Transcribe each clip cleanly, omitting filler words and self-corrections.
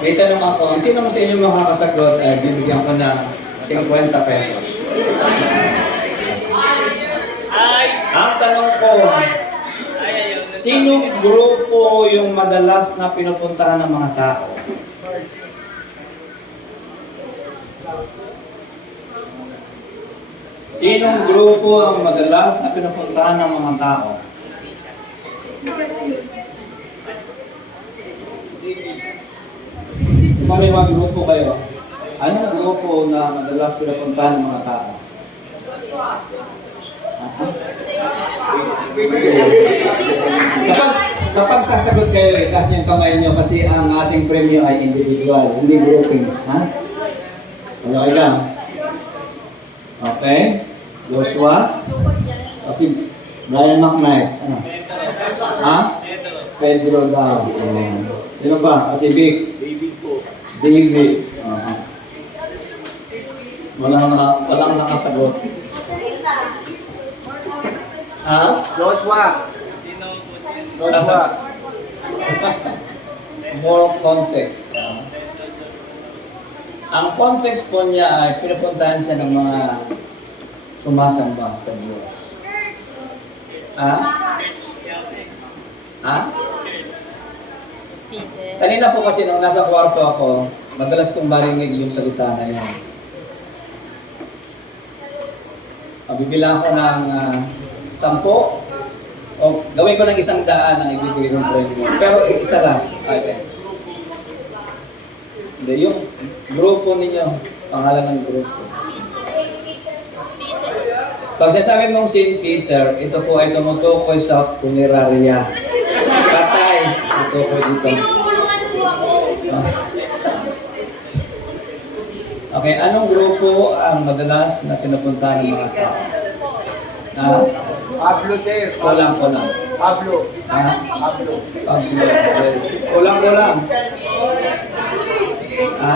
May tanong ako, ang sino mo sa inyo makakasagot ay bibigyan ko ng 50 pesos. Ang tanong ko, sinong grupo yung madalas na pinupuntahan ng mga tao? Sinong grupo ang madalas na pinupuntahan ng mga tao? Kung may mga grupo kayo, anong grupo na madalas pinupuntahan ng mga tao? Kapag sasagot kayo, itaas yung kamay nyo kasi ang ating premyo ay individual, hindi groupings. Ha? Okay lang? Okay? Joshua? Kasi Brian McKnight. Ano? Ha? Pedro daw. Sino ba? Kasi Vic? David. Walang nakasagot. Ha? Joshua. More context. Ang context po niya ay pinupuntahan siya ng mga sumasamba sa Diyos. Ha? Ha? Kanina po kasi nung nasa kwarto ako, madalas kong marinig yung salita na yan. Bibilang ko ng 10 o gawin ko ng 100 ang ibigay ng premyo. Pero isa lang. Okay. Hindi, yung grupo ninyo, pangalan ng grupo. Pag sasabi mong St. Peter, ito po ay tumutukoy sa punerarya. Patay, tumutukoy dito. Okay, anong grupo ang madalas na pinupuntahan ng mga tao? Ha? Pablo, sir. Kulang. Pablo. Ha? Pablo. Pablo. Kulang. Ha?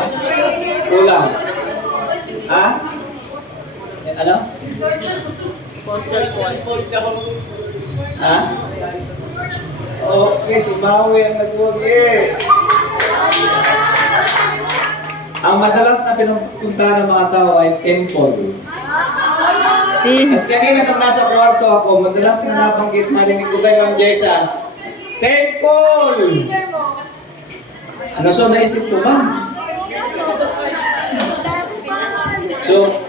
Kulang. Ha? Ano? Apostle Paul. Ha? Okay, si Maui ang nagwagi. Ang madalas na pinupuntahan ng mga tao ay temple. Kasi kanina nung nasa kwarto ako, madalas na nabanggit narinig ko kay Ma'am Jessa, temple! Ano so naisip ko, Ma'am? So,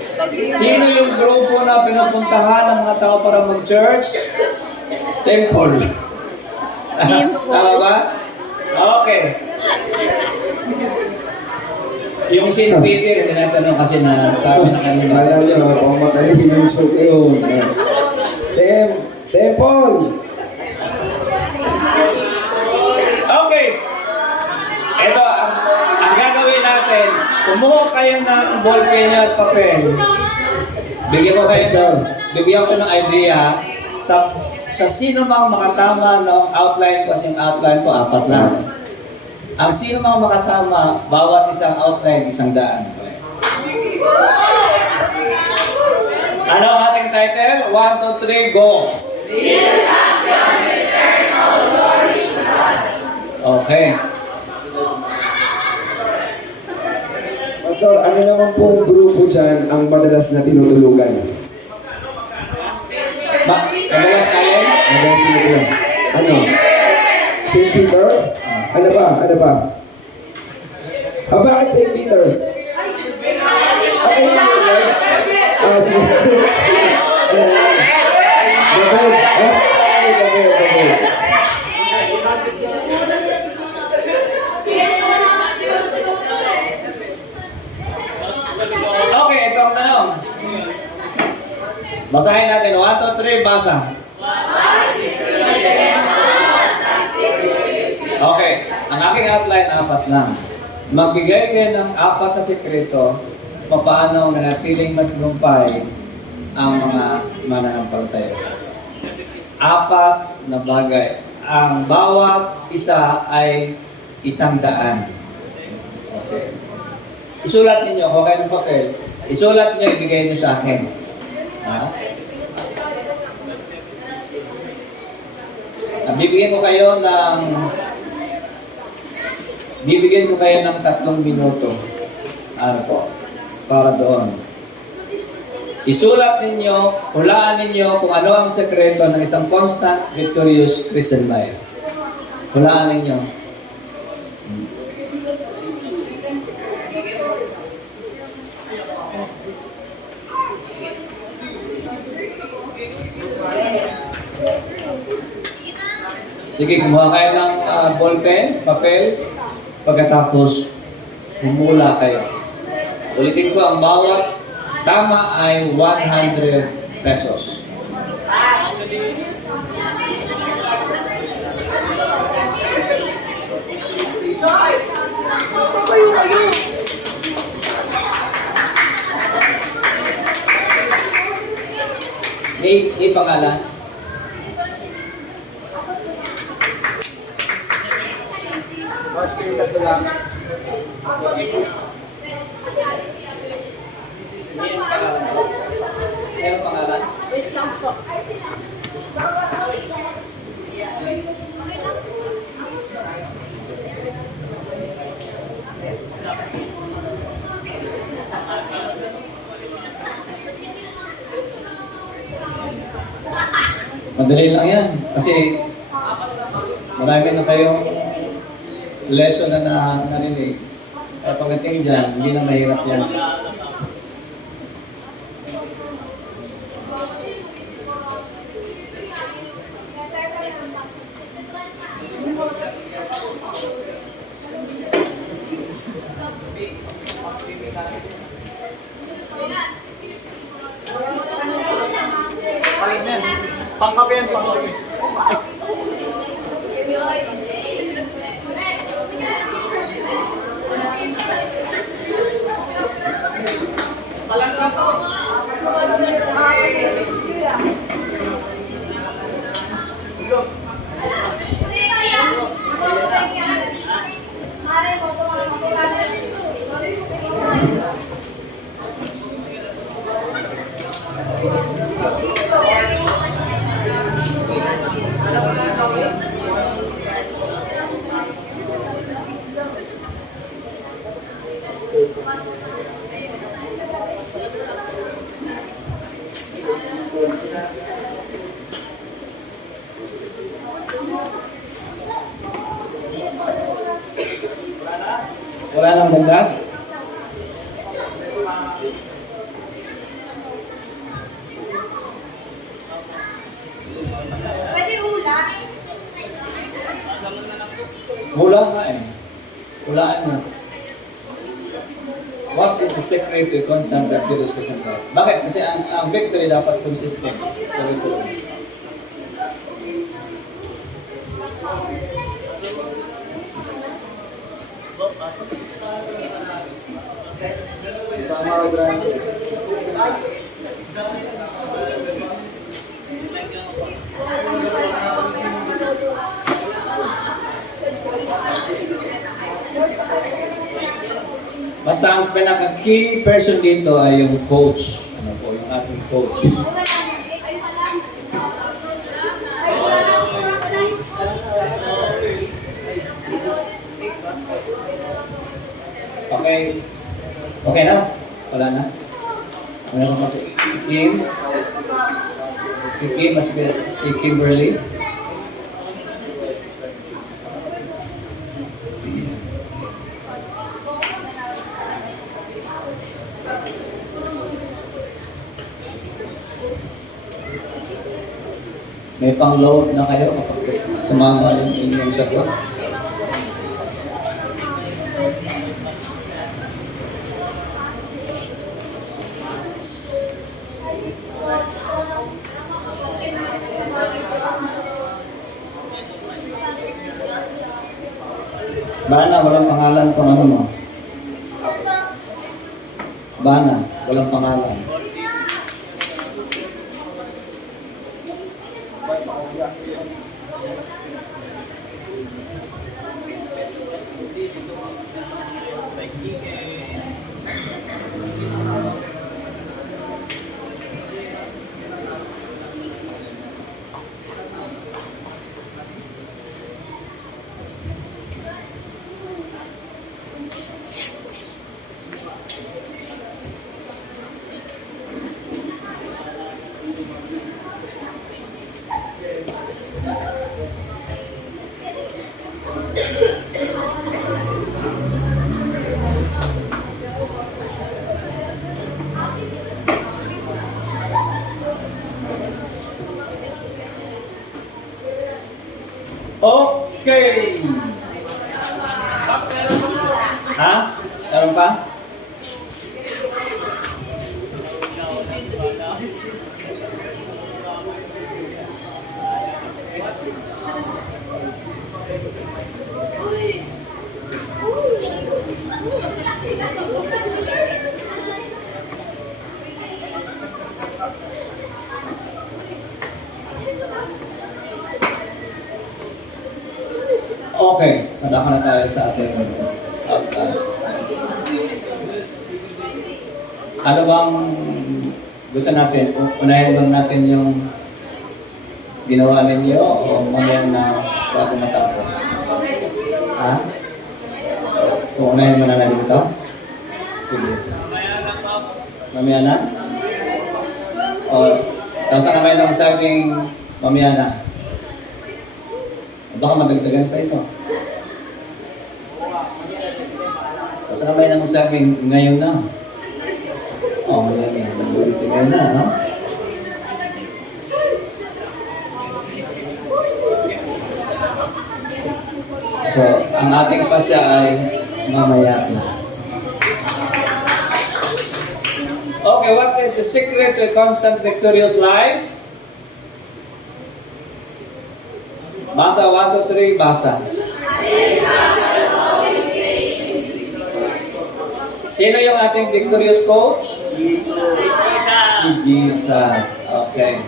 sino yung grupo na pinupuntahan ng mga tao para mag-church? Temple. Tama ba? Okay. Yung St. Peter, hindi natanong kasi na sabi na kanina. Kaya nyo, kung madaling yung suit yun. Temple! Okay. Ito, ang gagawin natin, kumuha kayo ng ballpen at papel. Bigyan ko ng idea sa sino mang makatama ng outline ko, kasi yung outline ko, 4 lang. Ang sino mang makatama, bawat isang outline, 100. Ano ang ating title? 1, 2, 3, go! Okay. Pastor, ano naman pong grupo dyan ang madalas na tinutulugan? Madalas tayo? Madalas tinutulugan. Ano? St. Peter? Ano ba? Bakit St. Peter? Okay, Lord. Si... David. David. Okay, ito ang tanong. Basahin natin. 1, 2, 3, basa. Okay, ang aking outline, 4 lang. Magbigay kayo ng 4 na sekreto paano nanatiling matagumpay ang mga mananampalataya. 4 na bagay. Ang bawat isa ay 100. Okay. Isulat ninyo, kung kayo ng papel, isulat niyo, ibigay niyo sa akin. Ha? Bibigyan ko kayo ng Bibigyan ko kayo ng 3 minuto. Ano po? Para doon. Isulat ninyo, hulaan ninyo kung ano ang sekreto ng isang constant, victorious Christian life. Hulaan ninyo. Sige, kumuha kayo ng ballpen, papel. Pagkatapos, humula kayo. Ulitin ko, ang bawat tama ay 100 pesos. May pangalan? Hospital lang. Meron pangalan? Madali lang yan. Kasi marami na tayong lesson na narinig. Kaya pagdating dyan, hindi na mahirap yan. Pangkape yan, pangkape. Wala nang dagdag? Hula nga eh. Hulaan mo. What is the secret to constant victorious Christian life? Bakit? Kasi ang victory dapat consistent. Tuloy-tuloy. Basta ang pinaka-key person dito ay yung coach. Ano po, yung ating coach. Okay. Okay na? Wala na? Meron pa si Kim. Si Kim at si Kimberly. May pang-load na kayo kapag tumama yung inyong sagot. Bana, walang pangalan tong ano mo. Bana, walang pangalan. Ha? Meron pa? Okay, nadaka na tayo sa ating outline. Ano bang gusto natin? Unahin lang natin yung ginawa ninyo o mamaya na bago matapos? Ha? Unahin mo na natin ito? Sige. Mamaya na? O, tapos na kayo ng sabing mamaya na. Baka madagdagan pa ito. Tapos na kayo ng sabing ngayon na. O, ngayon na. Mag-ulitin ngayon na, no? So, ang ating pasya ay mamaya na. Okay, what is the secret to a constant victorious life? Basa, 1, 2, 3, basa. Sino yung ating victorious coach? Si Jesus. Okay.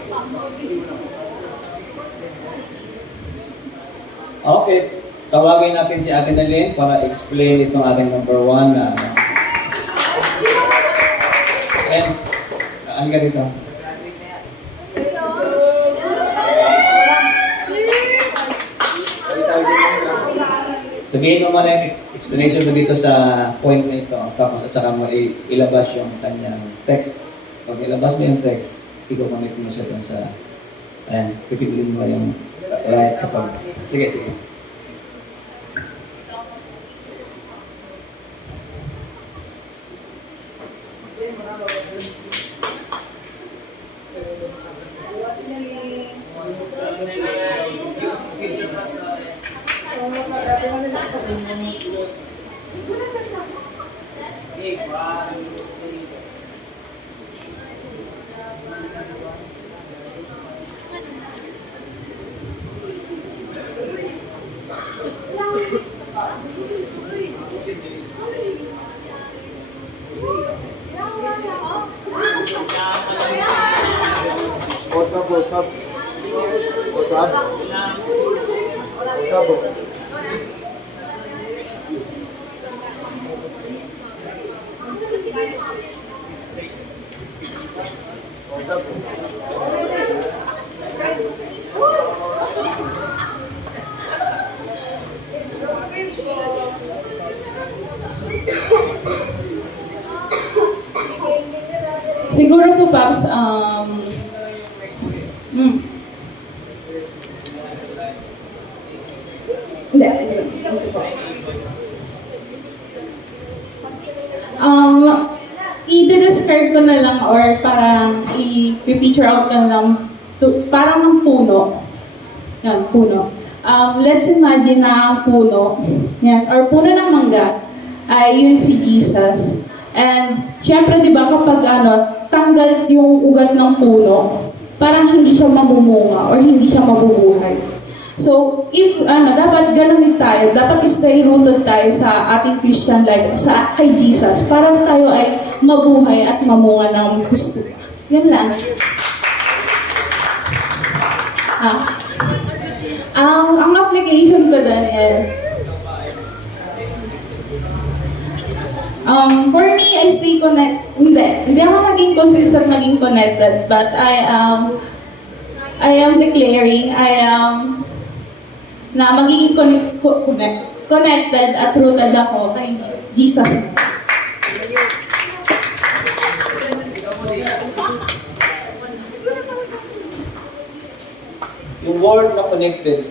Okay. Tawagin natin si Ate Nalyn para explain itong ating number 1 na and halika dito. Sabihin mo man yung explanation mo dito sa point na ito, tapos at saka mo ilabas yung kanyang text. Pag ilabas mo yung text, i-connect mo siya dun sa, ayan, pipiliin mo yung right kapag, sige. Siguro po, Paps, hindi. I-describe ko na lang or parang i-picture out ko na lang parang ng puno. Yan, puno. Let's imagine na ang puno, yan, or puno ng mangga, ay yun si Jesus. And syempre, di ba, kapag tanggal yung ugat ng puno, parang hindi siya mamumunga or hindi siya mabubuhay. So, if dapat ganun din tayo, dapat stay rooted tayo sa ating Christian life, kay Jesus, para tayo ay mabuhay at mamunga ng gusto. Yan lang. Ang application ko dun is, for me, I stay connected. Hindi ako maging consistent, maging connected, but I am declaring, na magiging connected at rooted ako kay Jesus. Yung word na connected,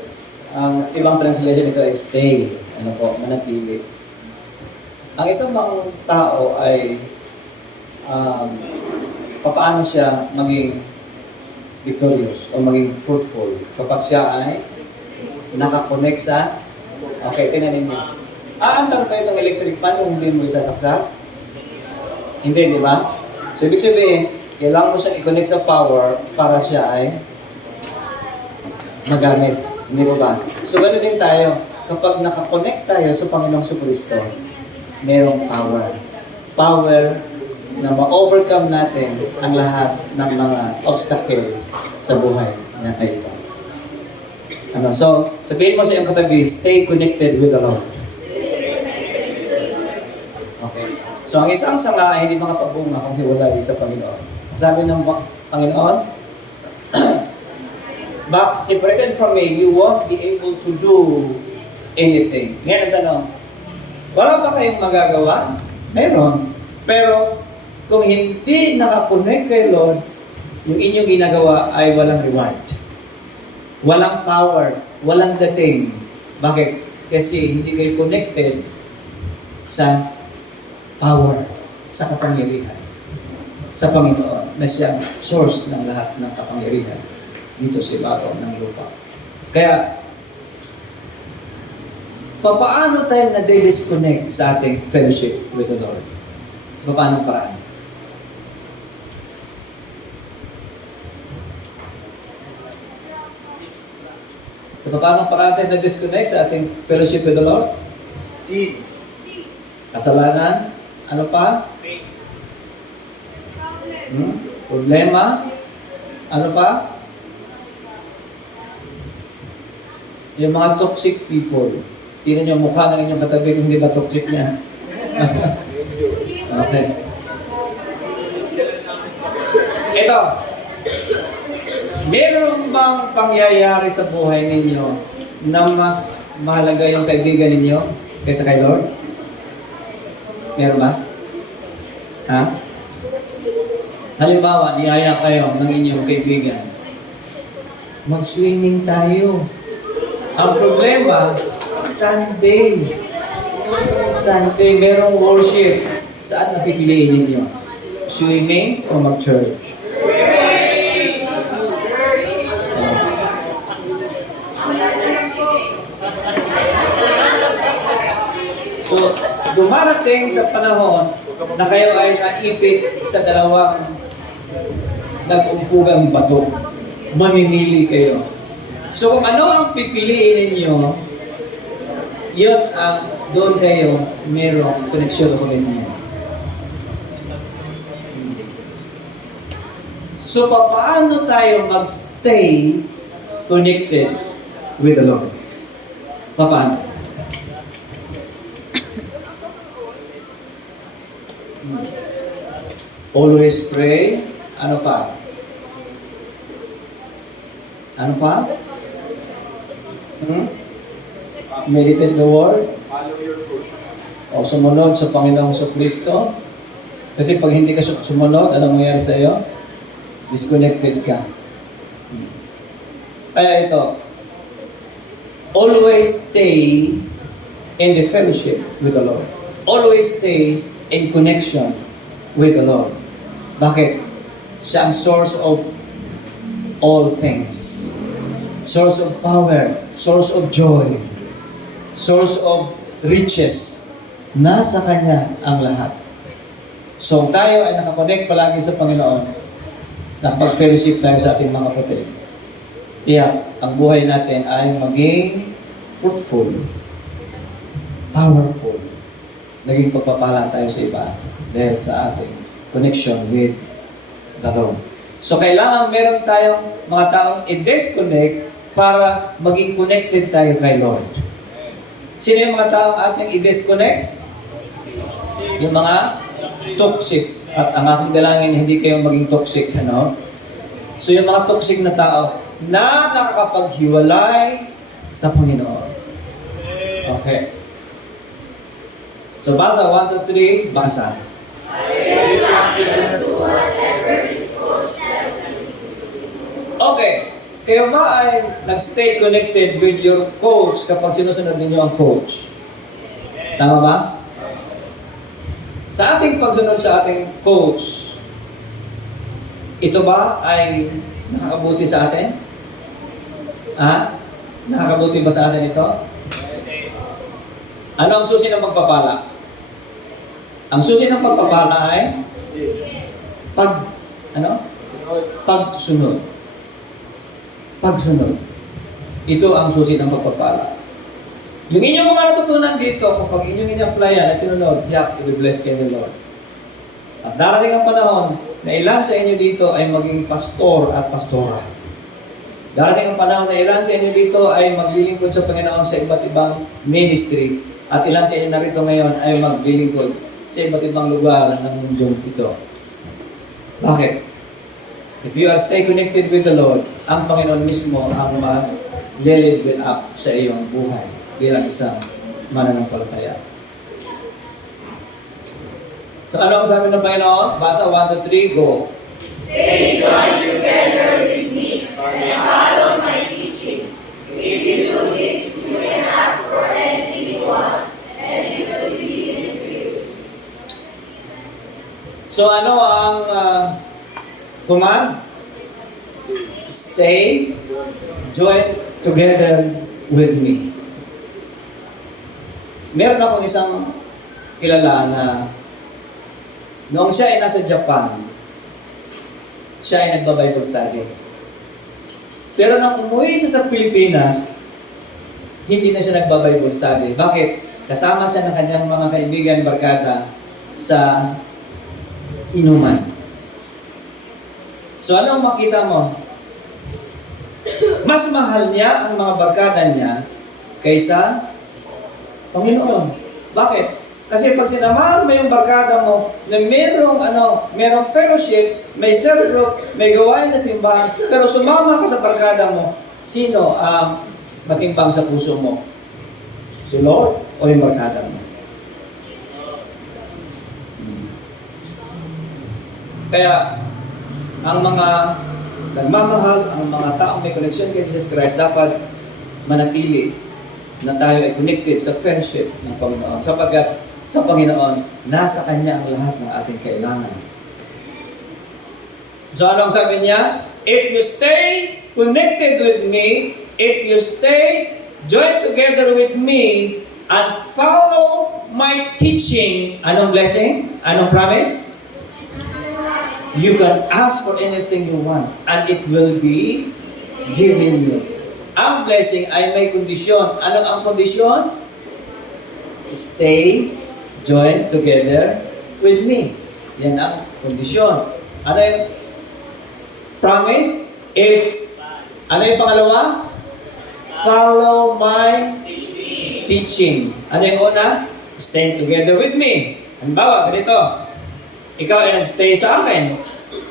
ang ibang translation nito ay stay. Manatili. Ang isang mga tao ay paano siya maging victorious o maging fruitful kapag siya ay nakakonect sa, okay, tinanin niyo. Aandar ba itong electric fan kung hindi mo isasaksak? Hindi, di ba? So, ibig sabihin, kailangan mo siyang i-connect sa power para siya ay magamit. Hindi ba ba? So, ganoon din tayo. Kapag nakakonect tayo sa Panginoong Kristo, merong power. Power na ma-overcome natin ang lahat ng mga obstacles sa buhay na ito. Ano? So, sabihin mo sa iyong katabi, stay connected with the Lord. Okay. So, ang isang sanga ay hindi makapabunga kung hiwalay sa Panginoon. Sabi ng Panginoon, but separated from me, you won't be able to do anything. Ngayon ang tanong, wala ba kayong magagawa? Meron. Pero, kung hindi nakakonect kay Lord, yung inyong ginagawa ay walang reward. Walang power, walang dating. Bakit? Kasi hindi kayo connected sa power, sa kapangyarihan, sa Panginoon, na siyang source ng lahat ng kapangyarihan dito sa ibabaw ng lupa. Kaya, paano tayo na-disconnect sa ating fellowship with the Lord? Sa paanong paraan? Sa paanong paraan tayo na-disconnect sa ating fellowship with the Lord? Sin. Kasalanan? Ano pa? Problema? Ano pa? Yung mga toxic people. Tingnan niyo mukha ng inyong katabi kung hindi ba toxic niya. Okay. Ito. Meron bang pangyayari sa buhay ninyo na mas mahalaga yung kaibigan ninyo kaysa kay Lord? Meron ba? Ha? Halimbawa, niyaya kayo ng inyong kaibigan. Mag-swimming tayo. Ang problema, Sunday. Sunday, merong worship. Saan napipiliin ninyo? Swimming o mag-church? So, dumarating sa panahon na kayo ay naipit sa dalawang nag-umpugang bato. Mamimili kayo. So, kung ano ang pipiliin ninyo, yun ang doon kayo merong connection o commitment. So, paano tayo mag-stay connected with the Lord? Paano? Always pray. Ano pa? Ano pa? Meditate the Word. O sumunod sa Panginoong Kristo. Kasi pag hindi ka sumunod, anong mangyayari sa iyo? Disconnected ka. Kaya ito, always stay in the fellowship with the Lord. Always stay in connection with the Lord. Bakit? Siya ang source of all things. Source of power, source of joy, source of riches. Nasa Kanya ang lahat. So, tayo ay nakakonect palagi sa Panginoon. Nakapag-fellowship tayo sa ating mga kapatid. Tiyak, ang buhay natin ay maging fruitful, powerful. Naging pagpapala tayo sa iba dahil sa ating connection with the Lord. So, kailangan meron tayong mga taong i-disconnect para maging connected tayo kay Lord. Sino yung mga taong ating i-disconnect? Yung mga toxic. At ang aking dalangin, hindi kayong maging toxic. Ano? So, yung mga toxic na tao na nakakapaghiwalay sa Panginoon. Okay. So, basa. 1, 2, 3. Basa. Okay. Kayo ba ay nag-stay connected with your coach kapag sinusunod ninyo ang coach? Tama ba? Sa ating pagsunod sa ating coach, ito ba ay nakakabuti sa atin? Ha? Nakakabuti ba sa atin ito? Ano ang susi ng pagpapala? Ang susi ng pagpapala ay pagsunod. Pagsunod. Ito ang susi ng pagpapala. Yung inyong mga natutunan dito, kapag inyong in-applyan at sinunod, yak, i-bless kayo ni Lord. At darating ang panahon na ilan sa inyo dito ay maging pastor at pastora. Darating ang panahon na ilan sa inyo dito ay maglilingkod sa Panginoon sa iba't ibang ministry. At ilan sa inyo narito ngayon ay maglilingkod sa iba't ibang lugar ng mundong ito. Bakit? If you are stay connected with the Lord, ang Panginoon mismo ang mag-level up sa iyong buhay bilang isang mananampalataya. So ano ang sabi ng Panginoon? Basa 1 to 3, go. Stay joined together with me and follow my teachings. If you do this, you can ask for anything you want, and it will be given to you. So ano ang command? Stay joined together with me. Meron akong isang kilala na noong siya ay nasa Japan, siya ay nagba-Bible study. Pero nang umuwi siya sa Pilipinas, hindi na siya nagba-Bible study. Bakit? Kasama siya ng kanyang mga kaibigan, barkada, sa inuman. So ano ang makita mo? Mas mahal niya ang mga barkada niya kaysa Panginoon. Bakit? Kasi pag sinamahan mo yung barkada mo na merong fellowship, may cell group, may gawain sa simbahan, pero sumama ka sa barkada mo, sino ang matimbang sa puso mo? Si Lord o yung barkada mo? Kaya, ang mga nagmamahal, ang mga taong may connection kay Jesus Christ, dapat manatili na tayo ay connected sa friendship ng Panginoon. Sapagkat sa Panginoon, nasa Kanya ang lahat ng ating kailangan. So anong sabi niya? If you stay connected with me, if you stay join together with me, and follow my teaching, anong blessing? Anong promise? You can ask for anything you want, and it will be given you. Ang blessing ay may kondisyon. Ano ang kondisyon? Stay, join together with me. Yan ang kondisyon. Ano yung promise? Ano yung pangalawa? Follow my teaching. Ano yung una? Stay together with me. Halimbawa, ganito. Ikaw ay nag-stay sa akin.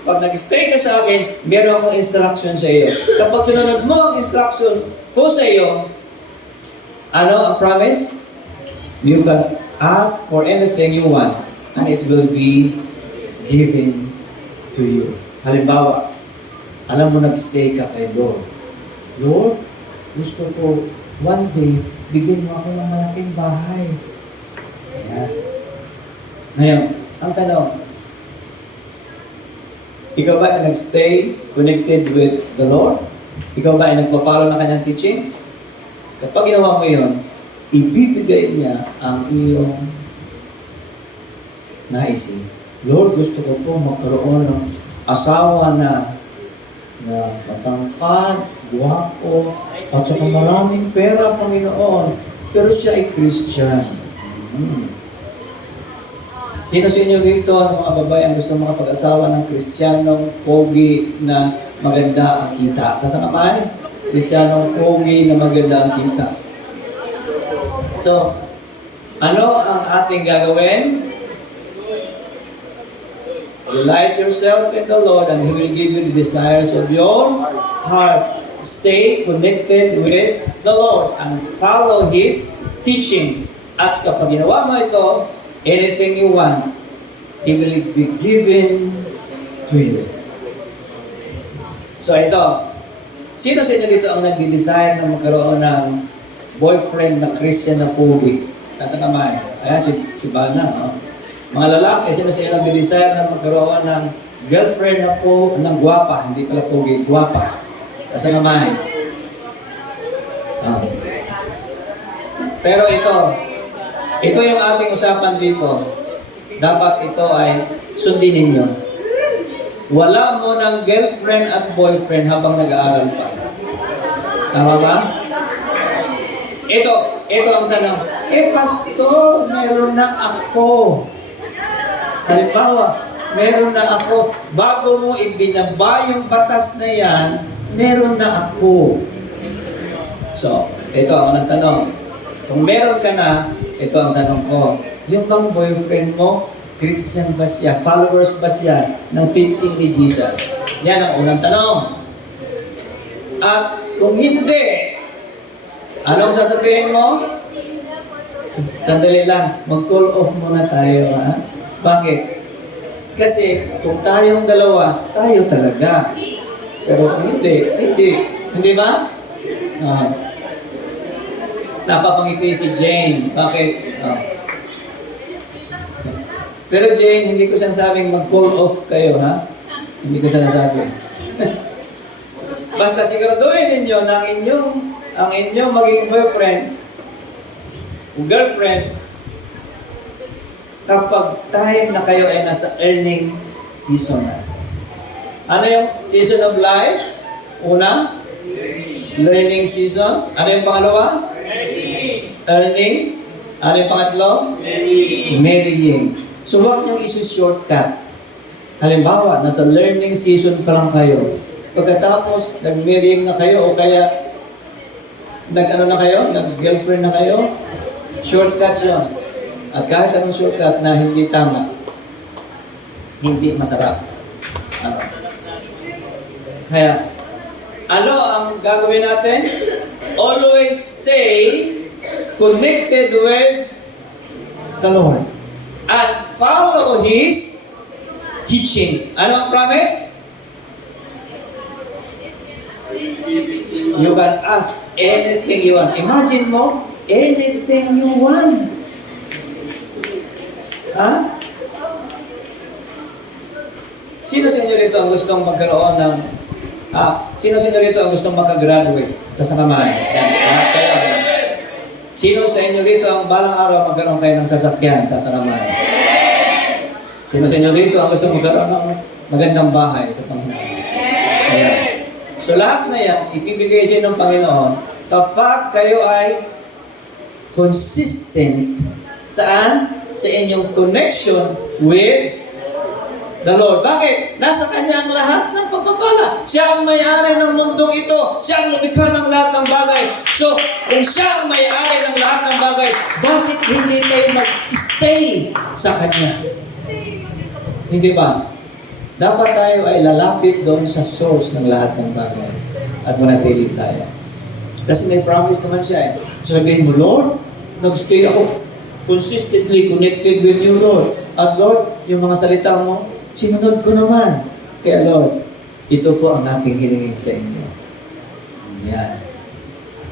Pag nag-stay ka sa akin, meron akong instruction sa iyo. Kapag sunod mo ang instruction ko sa iyo, ano ang promise? You can ask for anything you want, and it will be given to you. Halimbawa, alam mo nag-stay ka kay Lord. Lord, gusto ko one day, bigyan mo ako ng malaking bahay. Ayan. Ngayon, ang tanong, ikaw ba ay nag-stay connected with the Lord? Ikaw ba ay nagpa-follow ng kanyang teaching? Kapag ginawa mo yun, ibibigay niya ang iyong naisin. Lord, gusto ko po magkaroon ng asawa na matangkad, guwapo, at saka maraming pera, Panginoon. Pero siya ay Christian. Sino sa inyo dito, ang mga babae ang gusto makapag-asawa ng Kristiyanong pogi na maganda ang kita? Tapos ang kamay, Kristiyanong pogi na maganda ang kita. So, ano ang ating gagawin? Delight yourself in the Lord and He will give you the desires of your heart. Stay connected with the Lord and follow His teaching. At kapag ginawa mo ito, anything you want, He will be given to you. So ito, sino sa inyo dito ang nagdi-desire na magkaroon ng boyfriend na Christian na pogi? Nasa kamay. Ayan, si Bana. No? Mga lalaki, sino sa inyo nagdi-desire na magkaroon ng girlfriend na ng gwapa? Hindi pala pogi, gwapa. Nasa kamay. Pero ito, Ito yung ating usapan dito. Dapat ito ay sundin ninyo. Wala mo ng girlfriend at boyfriend habang nag-aaral pa. Tama ba? Ito ang tanong. Pastor, meron na ako. Halimbawa, meron na ako. Bago mo ibinaba yung batas na yan, meron na ako. So, ito ang unang tanong. Kung meron ka na, ito ang tanong ko. Yung bang boyfriend mo, Christian ba siya? Followers ba siya ng teaching ni Jesus? Yan ang unang tanong. At kung hindi, anong sasabihin mo? Sandali lang, mag-call off muna tayo. Ha? Bakit? Kasi kung tayong dalawa, tayo talaga. Pero kung hindi. Hindi ba? Napapangiti si Jane. Bakit? Pero Jane, hindi ko sinasabing mag-call off kayo, ha? Hindi ko sinasabi. Basta siguraduhin ninyo na ang inyong maging boyfriend o girlfriend, kapag time na kayo ay nasa earning season na. Ano yung season of life? Una, learning season. Ano yung pangalawa? Earning. Ano yung pangatlo? Marrying. So, huwag niyong isu-shortcut. Halimbawa, nasa learning season pa lang kayo. Pagkatapos, nag-marrying na kayo o kaya nag-ano na kayo? Nag-girlfriend na kayo? Shortcut yun. At kahit anong shortcut na hindi tama, hindi masarap. Kaya, ano ang gagawin natin? Always stay connected with the Lord and follow His teaching. Ano ang promise? You can ask anything you want. Imagine mo, anything you want. Ha? Sino sa inyo dito ang gustong magkaroon ng sino sa inyo dito ang gustong makagraduate? Sa kamay. Lahat kayo. Sino sa inyo dito ang balang araw magkaroon kayo ng sasakyan? Sa kamay. Sino sa inyo dito ang gustong magkaroon ng magandang bahay sa Panginoon? Ayan. So lahat na yan, ibibigay siya ng Panginoon kapag kayo ay consistent. Saan? Sa inyong connection with the Lord. Bakit? Nasa Kanya ang lahat ng pagpapala. Siya ang may-ari ng mundong ito. Siya ang lumikha ng lahat ng bagay. So, kung siya ang may-ari ng lahat ng bagay, bakit hindi tayo mag-stay sa Kanya? Hindi ba? Dapat tayo ay lalapit doon sa source ng lahat ng bagay at manatili tayo. Kasi may promise naman siya eh. Sabihin mo, Lord, nag-stay ako consistently connected with you, Lord. At Lord, yung mga salita mo, sinunod ko naman. Kaya Lord, ito po ang aking hilingin sa inyo. Yan.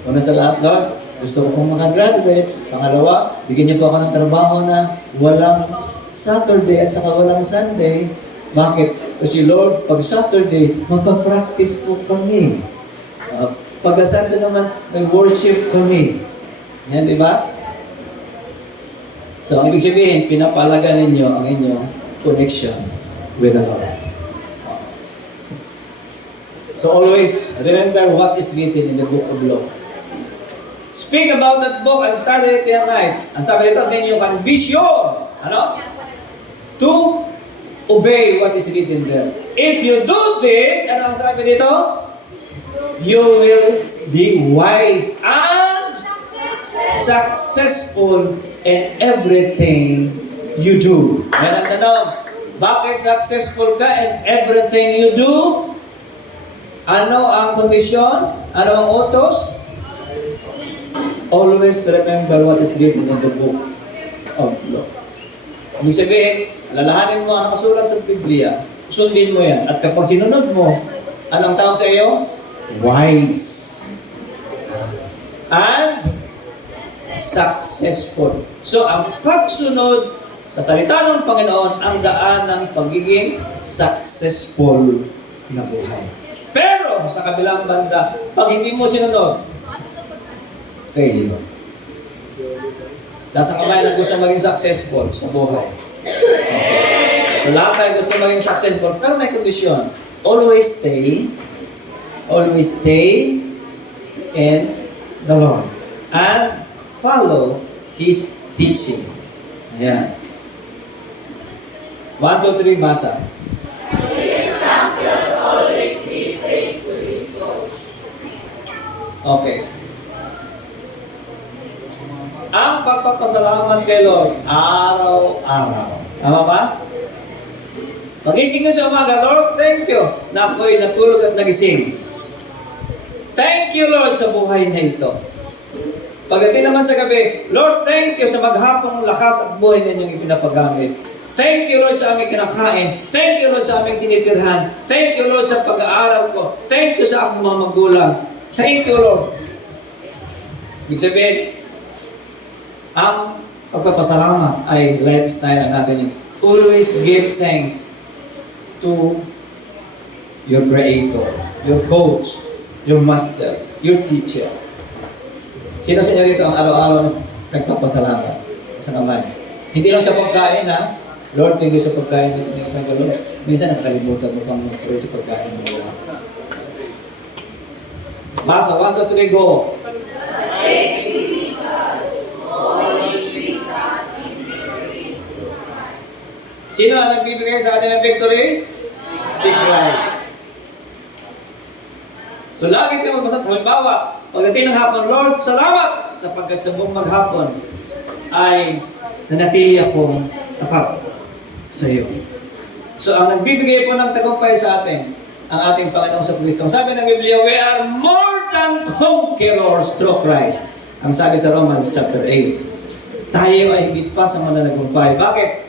Una sa lahat, Lord, gusto ko pong makagraduate. Pangalawa, bigyan niyo po ako ng trabaho na walang Saturday at saka walang Sunday. Bakit? Kasi Lord, pag Saturday, magpa-practice po kami. Pag Sunday naman, may worship kami. Yan, di ba? So, ang ibig sabihin, pinapalaga ninyo ang inyong connection with the Lord. So, always remember what is written in the book of law. Speak about that book and study it day and night. Ang sabi dito, then you can be sure, to obey what is written there. If you do this, ano ang sabi dito? You will be wise and successful in everything you do. Yan ang tanong. Bakit successful ka in everything you do? Ano ang kondisyon? Ano ang utos? Always remember what is written in the book of law. Ibig sabihin, lalahanin mo ang nakasulat sa Biblia, sundin mo yan. At kapag sinunod mo, anong tawag sa iyo? Wise. And successful. So, ang pagsunod sa salita ng Panginoon ang daan ng pagiging successful na buhay. Pero, sa kabilang banda, pag hindi mo sinunod, failure. Nasa kamay ng gusto maging successful sa buhay. So lahat tayo gusto maging successful, pero may kondisyon. Always stay in the Lord. And follow His teaching. Ayan. 1, 2, 3, basa. Okay. Ang pagpapasalamat kay Lord, araw-araw. Tama ba? Magising ka sa umaga, Lord, thank you na ako'y natulog at nagising. Thank you, Lord, sa buhay na ito. Pagdating naman sa gabi, Lord, thank you sa maghapong lakas at buhay na inyong ipinapagamit. Thank you, Lord, sa aming kinakain. Thank you, Lord, sa aming tinitirhan. Thank you, Lord, sa pag-aaral ko. Thank you sa aking mga magulang. Thank you, Lord. Ibig sabihin, ang pagpapasalamat ay lifestyle ang natin yun. Always give thanks to your Creator, your coach, your master, your teacher. Sino sa inyo rito ang araw-araw nagpapasalamat sa kamay? Hindi lang sa pagkain, ha? Lord, thank you sa pagkain dito. Thank you, Lord. Minsan nakalimutan mo pang mag-pray sa pagkain mo. Basa, 1, 2, 3, go. Sino ang nagbibigay sa atin ng victory? Si Christ. So lagi ka magbasa. Halimbawa, pagdating ng hapon, Lord, salamat sapagkat sa buong maghapon ay nanatili akong tapat sa iyo. So ang nagbibigay po ng tagumpay sa atin, ang ating Panginoong sa Kristo. Sabi ng Biblia, we are more than conquerors through Christ. Ang sabi sa Romans chapter 8, tayo ay higit pa sa mananagumpay. Bakit?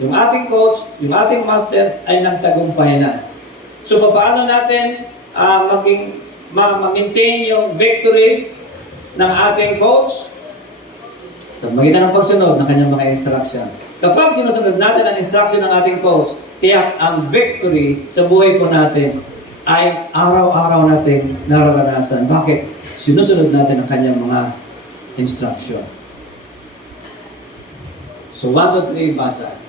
Yung ating coach, yung ating master ay nagtagumpay na. So paano natin ma-maintain yung victory ng ating coach? Sa magitan ng pagsunod ng kanyang mga instruction. Kapag sinusunod natin ang instruction ng ating coach, tiyak ang victory sa buhay po natin ay araw-araw natin nararanasan. Bakit? Sinusunod natin ang kanyang mga instruction. So 1, 2, 3, basa.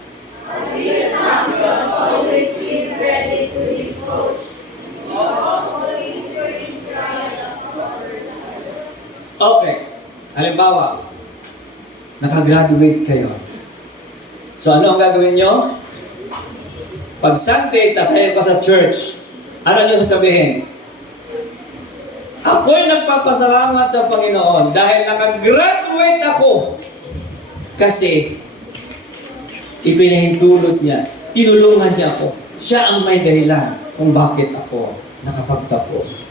Okay. Halimbawa, nakagraduate kayo. So ano ang gagawin nyo? Pag Sunday, tatayo pa sa church, ano nyo sasabihin? Ako'y nagpapasalamat sa Panginoon dahil nakagraduate ako kasi ipinahintulot niya, tinulungan niya ako. Siya ang may dahilan kung bakit ako nakapagtapos.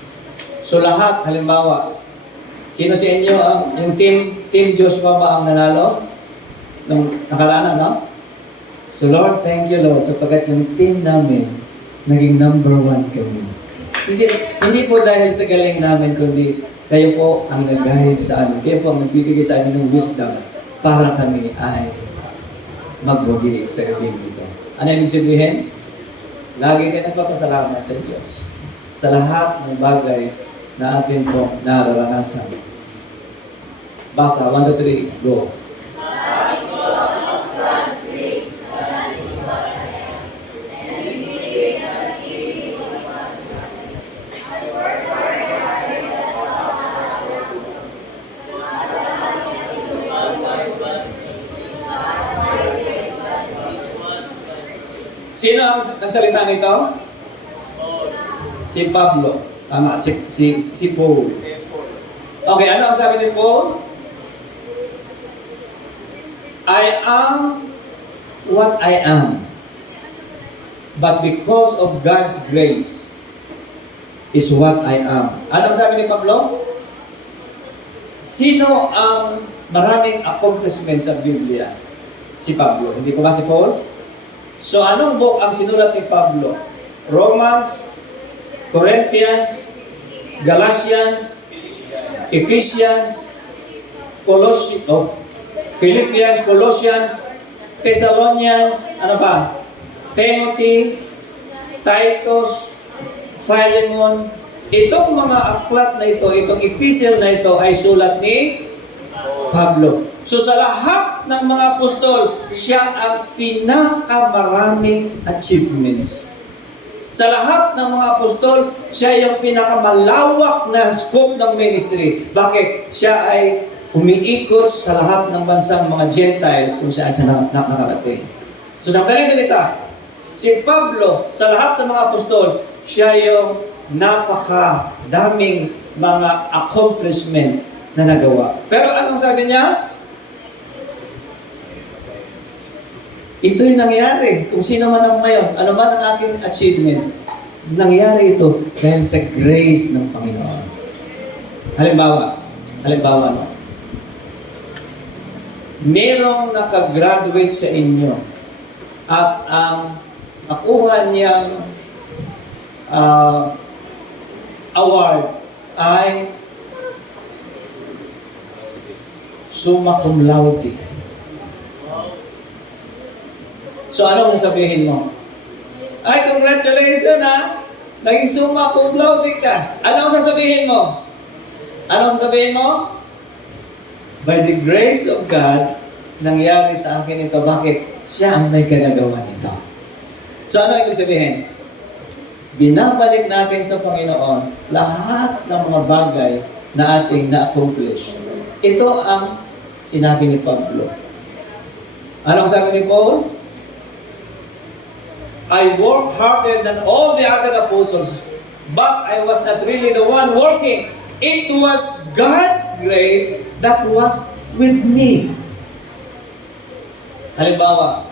So lahat, halimbawa, sino sa inyo yung team Joshua ba ang nanalo? Nung nakaraan, no? So Lord, thank you Lord, sapagkat yung team namin, naging number 1 kami. Hindi po dahil sa galing namin, kundi kayo po ang nag-guide sa amin. Kayo po ang nagbibigay sa amin ng wisdom para kami ay magbugi sa gabing ito. Ano yung sabihin? Lagi kayo nagpapasalamat sa Diyos sa lahat ng bagay na atin po nararanasan. Basa, 1, 2, 3, go. Sino ang nagsalita nito? Si Pablo. Tama, si Paul. Okay, ano ang sabi ni Paul? I am what I am. But because of God's grace is what I am. Ano ang sabi ni Pablo? Sino ang maraming accomplishments sa Biblia? Si Pablo. Hindi ko ba si Paul? So, anong book ang sinulat ni Pablo? Romans, Corinthians, Galatians, Ephesians, Philippians, Colossians, Thessalonians, ano ba? Timothy, Titus, Philemon. Itong mga aklat na ito, itong epistle na ito ay sulat ni Pablo. So sa lahat ng mga apostol, siya ang pinakamaraming achievements. Sa lahat ng mga apostol, siya yung pinakamalawak na scope ng ministry. Bakit? Siya ay umiikot sa lahat ng bansang mga Gentiles kung saan siya nakakarating. So sa kanyang salita, si Pablo, sa lahat ng mga apostol, siya yung napakadaming mga accomplishment na nagawa. Pero anong sabi niya? Ito'y nangyari. Kung sino man ako ngayon, ano man ang aking achievement, nangyari ito dahil sa grace ng Panginoon. Halimbawa, no? Merong nakagraduate sa inyo at ang nakuha niyang award ay summa cum laude. So, anong sasabihin mo? Ay, congratulations ha! Naging summa cum laude ka. Anong sasabihin mo? Anong sasabihin mo? By the grace of God, nangyari sa akin ito. Bakit? Siya ang may kagagawa nito. So, ano ibig sabihin? Binabalik natin sa Panginoon lahat ng mga bagay na ating na-accomplish. Ito ang sinabi ni Pablo. Anong sabi ni Paul? I worked harder than all the other apostles, but I was not really the one working. It was God's grace that was with me. Halimbawa,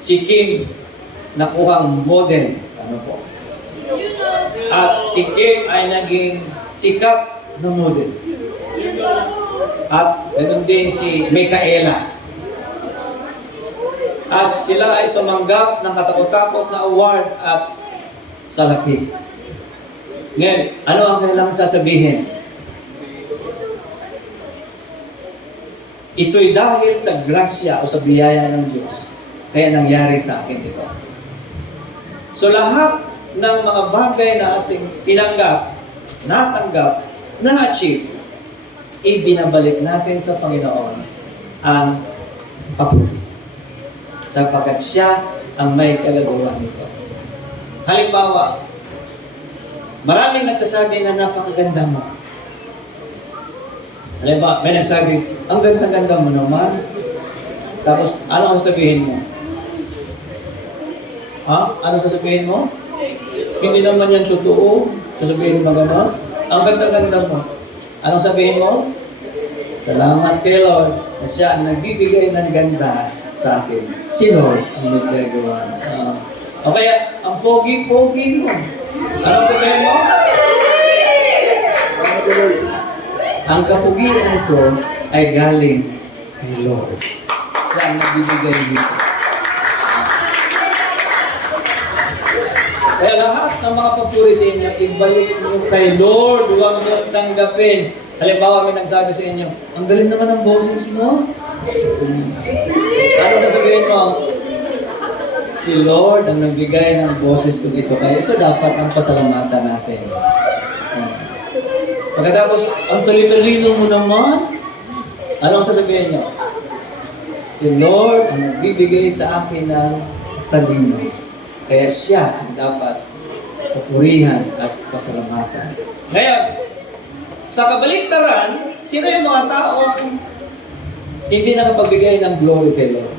si Kim nakuhang model. Ano po? At si Kim ay naging sikat na model. At ganoon din si Micaela. At sila ay tumanggap ng katakot-takot na award at salapi. Ngayon, ano ang kanilang sasabihin? Ito'y dahil sa grasya o sa biyaya ng Diyos. Kaya nangyari sa akin ito. So lahat ng mga bagay na ating tinanggap, natanggap, na-achieve, ibinabalik natin sa Panginoon ang papuri. Sapagkat siya ang may kalagawa nito. Halimbawa, maraming nagsasabi na napakaganda mo. Halimbawa, may nagsabi, ang ganda-ganda mo naman. Tapos, ano ang sasabihin mo? Ha? Ano sasabihin mo? Hindi naman yan totoo. Sasabihin mo gano'n? Ang ganda-ganda mo. Anong sabihin mo? Salamat kay Lord na siya ang nagbibigay ng ganda sa akin. Si Lord ang nagagawa. O kaya, ang pogi-pogi mo. Anong sabihin mo? Ang kapugian ko ay galing kay Lord. Siya ang nagbibigay dito. Kaya lahat ng mga papuri sa inyo, ibalik nyo kay Lord. Huwag nyo tanggapin. Halimbawa, may nagsabi sa inyo, ang galing naman ang boses mo. Ano sasabihin mo? Si Lord ang nagbigay ng boses ko ito. Kaya isa dapat ang pasalamatan natin. Pagkatapos, ang tuloy-tulino mo naman, ano ang sasabihin nyo? Si Lord ang nagbibigay sa akin ng talino. Kaya siya ang dapat papurihan at pasalamatan. Ngayon, sa kabaliktaran, sino yung mga tao hindi nakapagbigay ng glory kay Lord?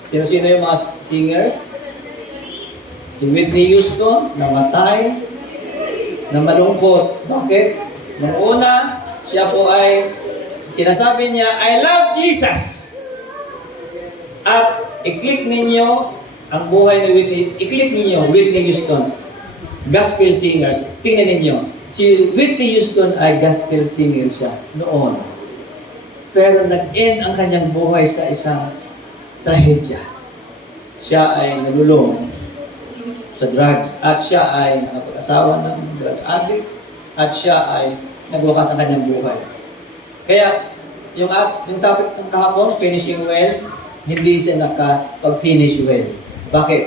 Sino-sino yung mga singers? Si Whitney Houston, namatay, na malungkot. Bakit? Nung una, siya po ay sinasabi niya, I love Jesus. At i-click ninyo ang buhay ni Whitney. I-click ninyo, Whitney Houston. Gospel singers. Tingnan ninyo. Si Whitney Houston ay gospel singer siya noon. Pero nag-end ang kanyang buhay sa isang trahedya. Siya ay nalulong sa drugs at siya ay nakapag-asawa ng drug addict at siya ay nagwakas ang kanyang buhay. Kaya yung topic ng kahapon, finishing well, hindi siya nakapag-finish well. Bakit?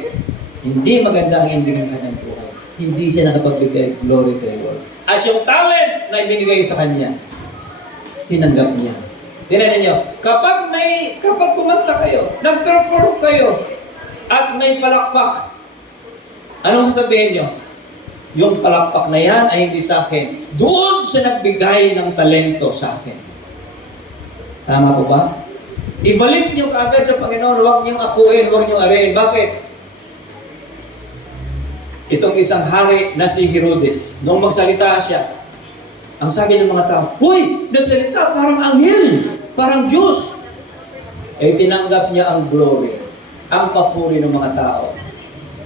Hindi maganda ang ending ng kanyang buhay. Hindi siya nakapagbigay glory kay Lord. At yung talent na ibinigay sa kanya, tinanggap niya. Tingnan niyo, kapag kumanta kayo, nag-perform kayo, at may palakpak, anong sasabihin niyo? Yung palakpak na yan ay hindi sa akin. Doon siya nagbigay ng talento sa akin. Tama po ba? Ibalik niyo kaagad sa Panginoon, huwag niyong akuin, huwag niyong ariin. Bakit? Itong isang hari na si Herodes, nung magsalita siya, ang sabi ng mga tao, "Huy, nagsalita parang anghel, parang Diyos." Eh, tinanggap niya ang glory, ang papuri ng mga tao.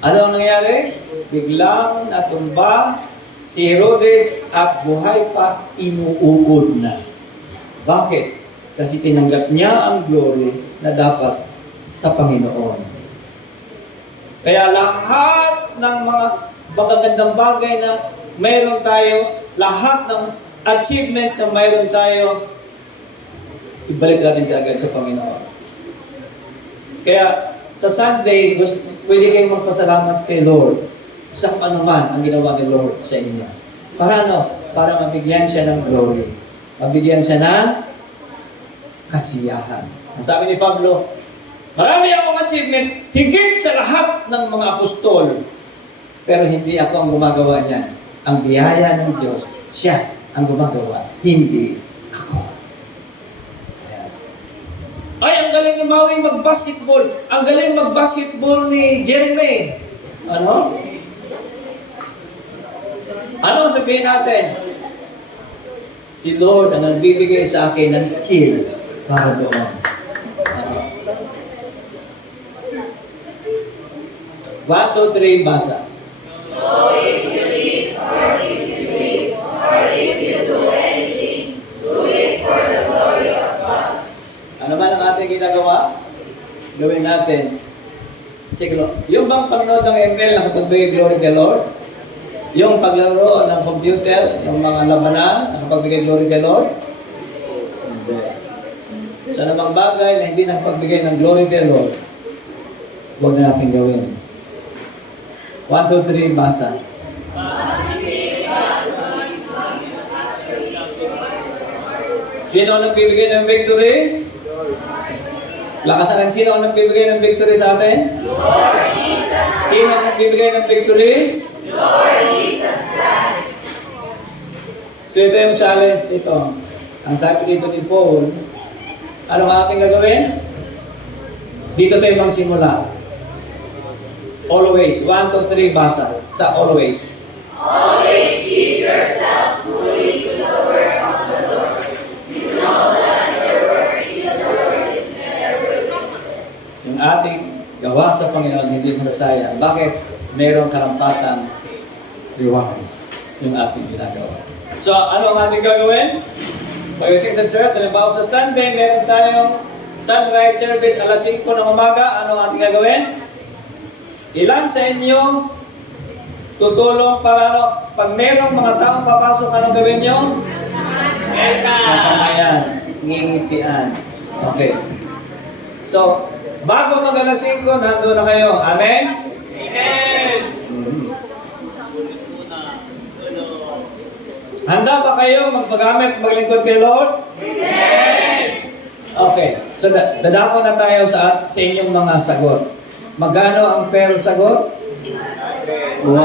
Ano ang nangyari? Biglang natumba si Herodes at buhay pa, inuugod na. Bakit? Kasi tinanggap niya ang glory na dapat sa Panginoon. Kaya lahat ng mga magagandang bagay na mayroon tayo, lahat ng achievements na mayroon tayo, ibalik natin kaagad sa Panginoon. Kaya sa Sunday, pwede kayong magpasalamat kay Lord sa kung ano man ang ginawa ni Lord sa inyo. Para ano? Para mabigyan siya ng glory. Mabigyan siya ng kasiyahan. Ang sabi ni Pablo, marami akong achievement, higit sa lahat ng mga apostol. Pero hindi ako ang gumagawa niyan. Ang biyaya ng Diyos, siya ang gumagawa, hindi ako. Ayan. Ay, ang galing ni Maui mag-basketball. Ang galing mag-basketball ni Jeremy. Ano? Ano sabihin natin? Si Lord ang nagbibigay sa akin ng skill para doon. 1, 2, 3, basa. So if you live, or if you drink, or if you do anything, do it for the glory of God. Ano man ang ating ginagawa? Gawin natin. Siguro, yung bang panonood ng ML nakapagbigay glory kay Lord? Yung paglaro ng computer, yung mga labanan, nakapagbigay glory kay Lord? Hindi. Sa namang bagay na hindi nakapagbigay ng glory kay Lord, huwag na natin gawin. 1, 2, 3, basa. Sino ang nagbibigay ng victory? Lakasan ng sino ang nagbibigay ng victory sa atin? Lord Jesus. Sino ang nagbibigay ng victory? Lord Jesus Christ. So ito yung challenge nito. Ang sabi dito ni Paul, ano ang ating gagawin? Dito tayo magsimula. Always. 1, 2, 3, basa. Sa always. Always give yourselves fully to the work of the Lord. You know that your work in the Lord is never wasted. Yung ating gawa sa Panginoon, hindi masasayang. Bakit? Mayroong karampatang reward yung ating ginagawa. So, ano ang ating gagawin? Pagdating sa church, halimbawa sa Sunday, meron tayong sunrise service alas 5 ng umaga. Ano ang ating gagawin? Ilan sa inyo tutulong para ano? Pag merong mga taong papasok, anong gawin nyo? Kakamayan, ngingitian. Okay. So, bago mag alas 5, nandun na kayo. Amen? Amen! Handa ba kayo magpagamit, maglingkod kay Lord? Amen! Okay. So, dadako na tayo sa inyong mga sagot. Magkano ang per sagot? 100.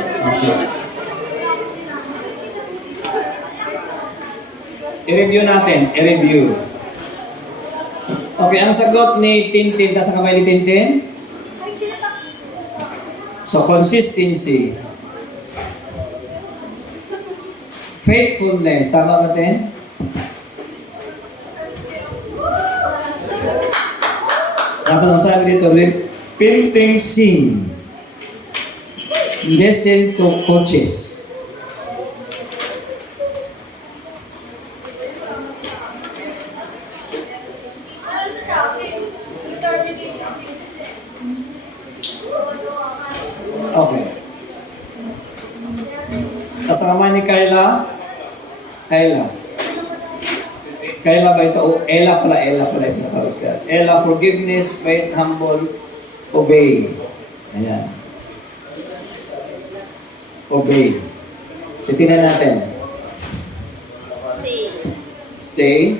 Okay. I-review natin. I-review. Okay, ang sagot ni Tintin, nasa kamay ni Tintin? So, consistency. Faithfulness. Tama ba, Tin? Dapat ang sabi dito, repenting sin. Listen to coaches. Okay. Kasama ni Kayla. Kayla ba ito? O Ella pala ito nakaros ka. Ella, forgiveness, faith, humble, obey. Ayan. Obey. So, tingnan natin. Stay.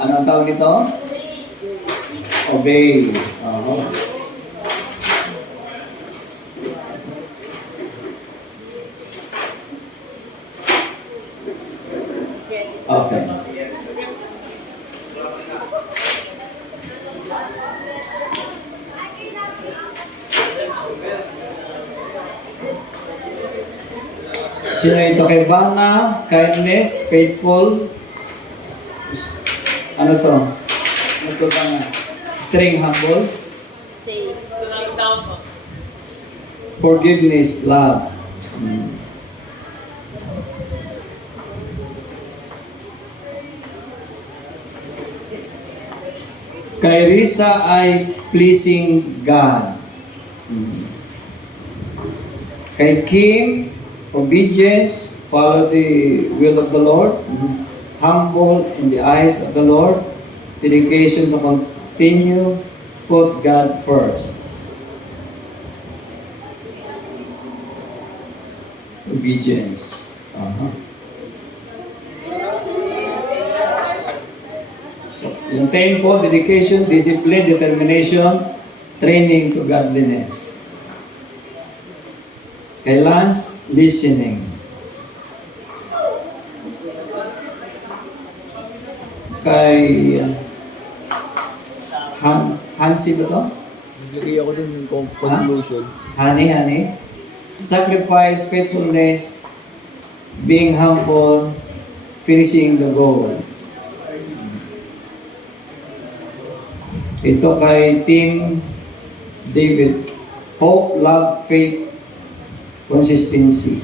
Ano ang tawag nito? Obey. Okay. Sino ito? Kay Vanna, kindness, faithful. Ano to? Ano to Vanna? Staying humble. Stay. Forgiveness, love. Kay Risa ay pleasing God. Kay Kim, obedience, follow the will of the Lord. Humble in the eyes of the Lord. Dedication to continue, put God first. Obedience. So, yung 10 po, dedication, discipline, determination, training to godliness. Kay Lance, listening. Kay Hansi ba to? Naglagay ako din ng conclusion. Honey. Sacrifice, faithfulness, being humble, finishing the goal. Ito kay Team David. Hope, love, faith, consistency.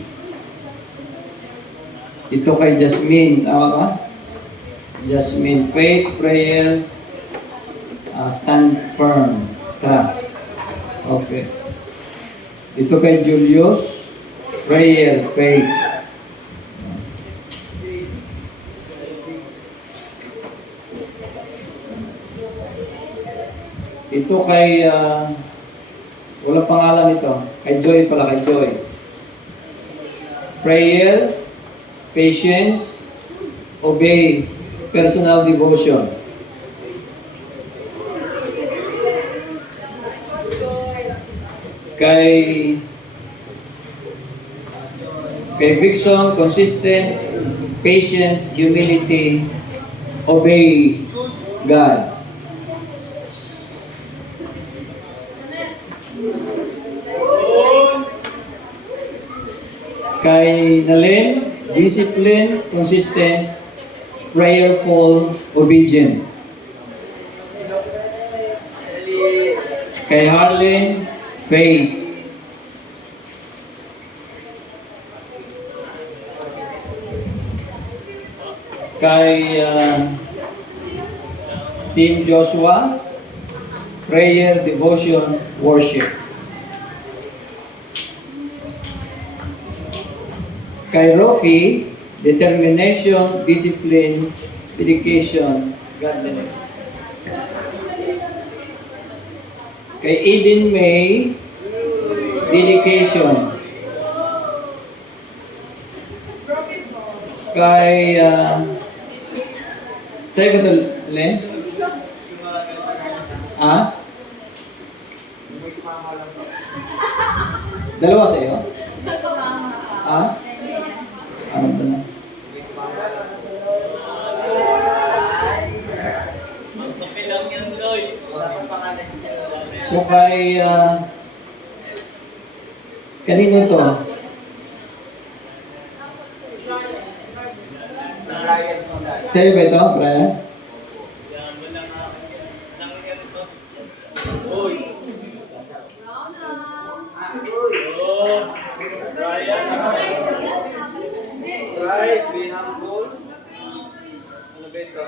Ito kay Jasmine. Tama ba? Jasmine. Faith, prayer, stand firm, trust. Okay. Ito kay Julius. Prayer, faith. Ito kay, walang pangalan ito. Kay Joy pala, kay Joy. Prayer, patience, obey, personal devotion. Kay Vixon, consistent, patient, humility, obey God. Kay Nalin, discipline, consistent, prayerful, obedient. Kay Harlin, faith. Kay Team Joshua, prayer, devotion, worship. Kay Rofi, determination, discipline, dedication, godliness. Kay Eden May, dedication. Kay sa'yo ba ito, Len? Dalawa sa'yo? Ano ba na? So kay kanino to? Sa'yo ba ito, Brian? Right, be humble. Ano ba ito?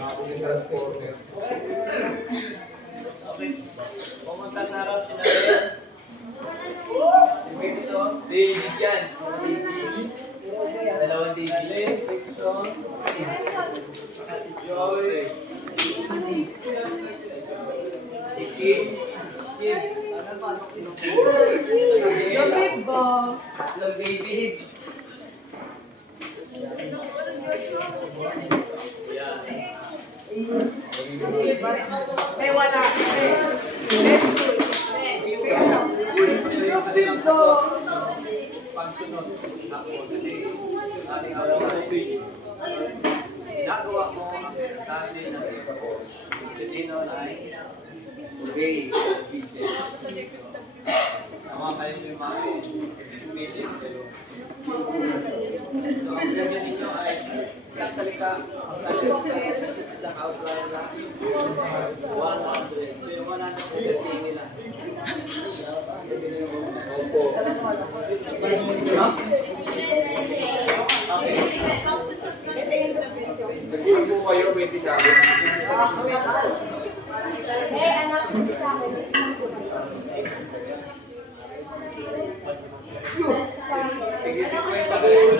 Okay. Pumunta sa harap si Nadia. Si Wilson. David yan. Dalawang David. Alin, Wilson. Si Joy. Si Kim. Tatlong David. Pagsunod ako kasi ating araw-araw ginagawa mo ang sinasabi ng iba ko. Si sino na ay obey, obedient. Tama kayo yung mga expedient. So, ang gagawin ninyo ay isang salita, isang outline lang. 100. So, yung 130 nila. Opo. Nag-isang po kayo, 20 sa akin. Tigil si Kwenta kayo.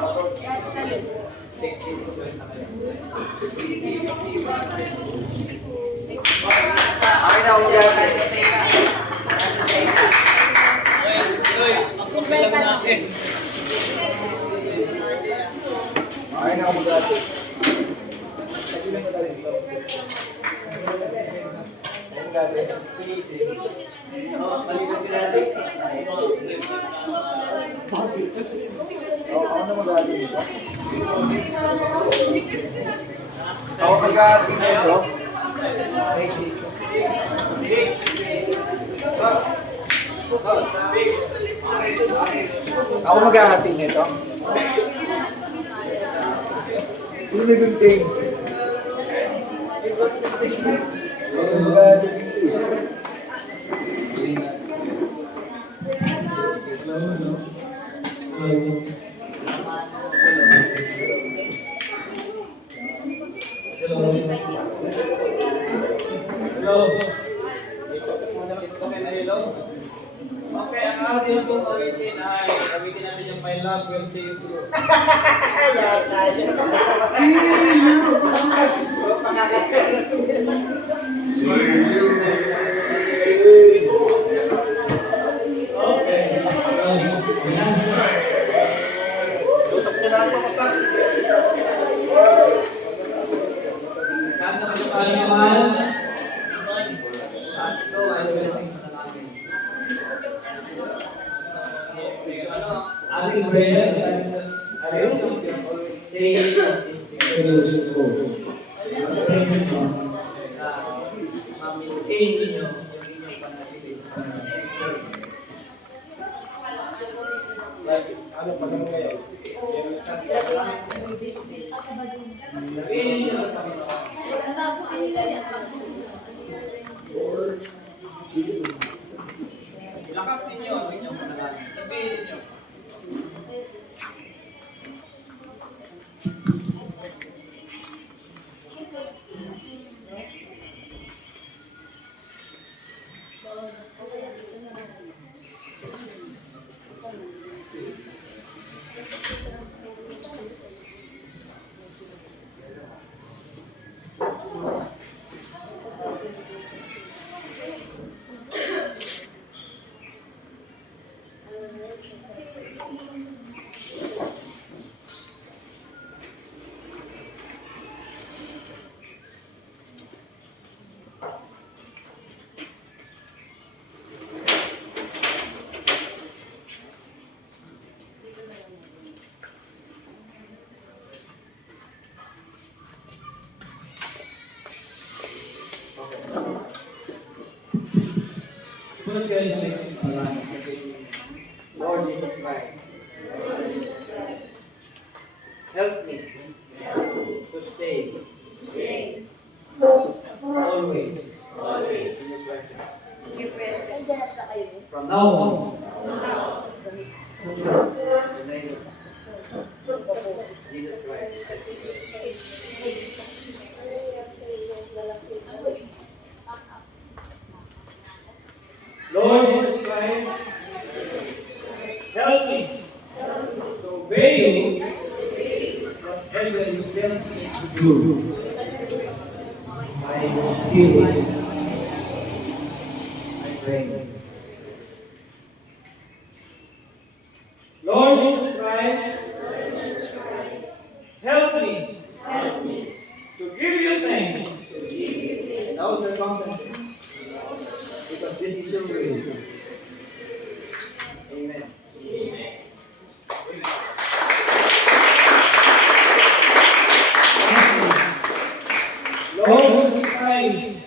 Tapos, tigil si Kwenta kayo. Akin na ako gamit. Akin na ako gamit. Ako na mag-aatin dito. Ako mag-aatin dito. Ako mag-aatin nito. Ano may gunting? Okay, ang ating pong awitin ay awitin natin yung My Love Will See You Through. Okay. Tutok nyo na ito, basta. Nasa kasukali naman. Let's go. I will think na namin. Ating prayer, ayaw sa always stay just go. Ma-maintain ninyo yung inyong panatili sa panatili. Ano pa naman ngayon? Sabihin ninyo sa sarili. Lakas ninyo ang inyong panalangin. Sabihin ninyo. Put guys next to Lord Jesus Christ, help me to stay always in your presence. From now on, in the name of Jesus Christ, I pray. you. By your Spirit, I pray. Lord Jesus Christ, help me to give you thanks. Now the confidence, because this is your will. Amen. Lord Jesus Christ,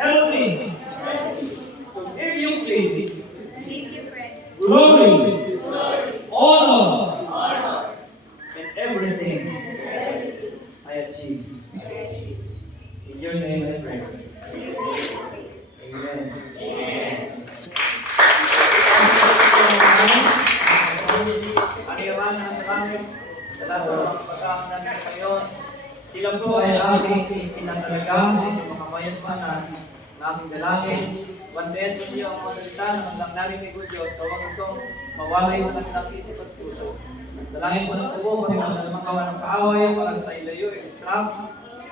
help me to give you praise, glory, honor, and everything I achieve. In your name I pray. Amen. Paniyaman ng langit, sa lahat ng pagkakanan ng Panginoon, sila po ay aking pinatalagang sa inyong mga mayatmanan na aking dalangin. Bantayan po niyo ang mga salita na maglang narinig ko Diyos, tawag itong mawalay sa kanilang isip at puso. Dalangin po ng tubo, Panginoon, na naman gawa ng kaaway para sa ilayo, i-distract,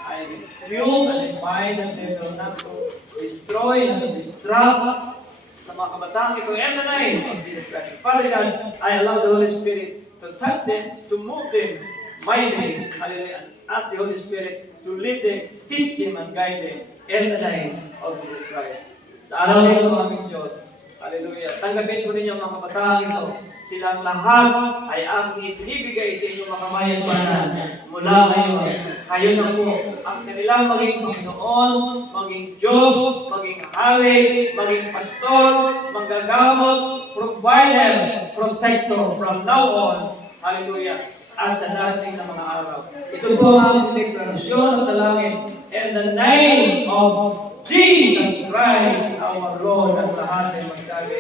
I rebuke and bind and devil not to destroy and distract sa mga kabataan ito in the name of Jesus Christ. Father God, I allow the Holy Spirit to touch them, to move them mightily. Hallelujah. And ask the Holy Spirit to lead them, teach them, and guide them in the name of Jesus Christ. Sa araw na ito, aming Diyos, hallelujah. Tanggapin po ninyo ang mga kabataan ito. Silang lahat ay aking ibinibigay sa inyong mga mayatmanan mula ngayon. Kayo na po ang kanilang maging Panginoon, maging Diyos, maging Hari, maging Pastor, manggagamot, provider, protector from now on. Hallelujah. At sa darating na mga araw. Ito po ang deklarasyon ng dalangin in the name of Jesus Christ, our Lord, at lahat ay magsabi,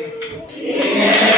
Amen.